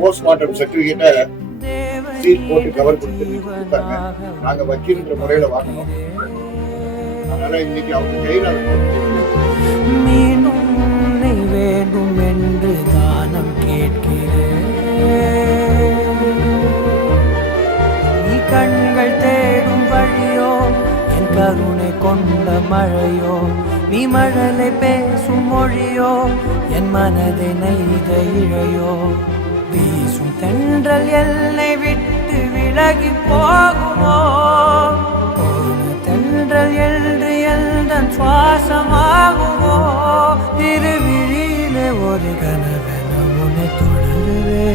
Postmortem சர்டிபிகேட்டை seal போட்டு cover கொடுத்தாங்க. நாங்க வக்கீல்ன்ற முறையில வாங்கணும். அதனால இன்னைக்கு அவங்க கையில் மீண்டும் உன்னை வேண்டும் என்று தானம் கேட்கிறேன். நீ கண்கள் தேடும் வழியோ என் கருணை கொண்ட மழையோ, நீ மழலை பேசும் மொழியோ என் மனதை நெய்த இழையோ, வீசும் தென்றல் என்னை விட்டு விலகி போகுமோ, போன தென்றல் என்று எந்தன் சுவாசமாகுமோ, திருவிழியிலே ஒரு கனவென உன்னை தொடருவே.